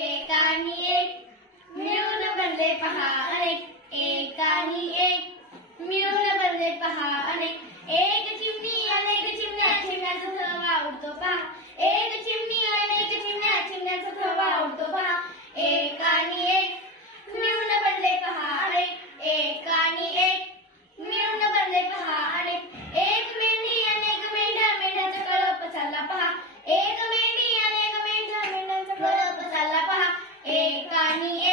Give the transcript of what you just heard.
एक आणि एक मिळून बनले पहा अनेक Yeah.